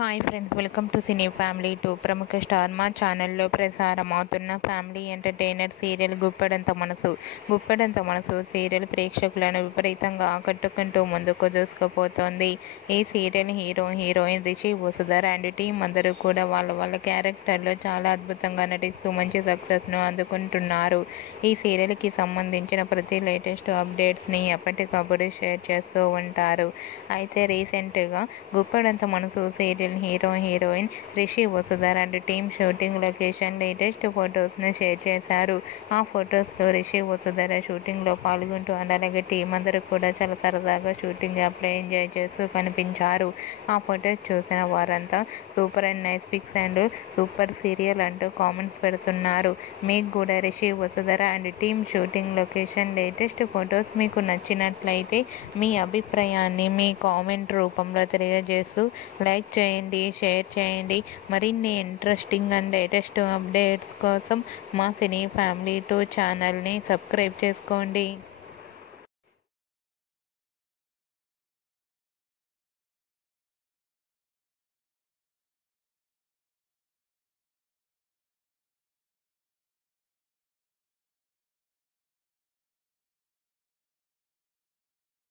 Hi friends, welcome to cine family 2. ప్రముఖ star మా ఛానల్లో ప్రసారం అవుతున్న family entertainer serial Guppedantha Manasu serial ప్రేక్షకులను విపరీతంగా ఆకట్టుకుంటూ ముందుకు దూసుకుపోతోంది. ఈ serial heroine Rishi Vasudhara and team అందరూ కూడా వాళ్ళ క్యారెక్టర్లో చాలా అద్భుతంగా నటిస్తూ మంచి సక్సెస్ను అందుకుంటున్నారు. ఈ సీరియల్కి సంబంధించిన ప్రతి లేటెస్ట్ అప్డేట్స్ని ఎప్పటికప్పుడు షేర్ చేస్తూ ఉంటారు. అయితే రీసెంట్గా Guppedantha Manasu serial heroine Rishi Vasudhara and team shooting location latest ఫొటోస్ను షేర్ చేశారు. ఆ ఫొటోస్లో రిషి వసుధర షూటింగ్లో పాల్గొంటూ అలాగే టీం అందరూ కూడా చాలా సరదాగా షూటింగ్ అప్పుడే ఎంజాయ్ చేస్తూ కనిపించారు. ఆ ఫొటోస్ చూసిన వారంతా super and nice pics and super serial అంటూ కామెంట్స్ పెడుతున్నారు. మీకు కూడా Rishi Vasudhara and team shooting location latest photos మీకు నచ్చినట్లయితే మీ అభిప్రాయాన్ని మీ కామెంట్ రూపంలో తెలియజేస్తూ లైక్ చేయండి, షేర్ చేయండి. మరిన్ని ఇంట్రెస్టింగ్ అండ్ లేటెస్ట్ అప్డేట్స్ కోసం మా సినీ ఫ్యామిలీ 2 ఛానల్ని సబ్స్క్రైబ్ చేసుకోండి.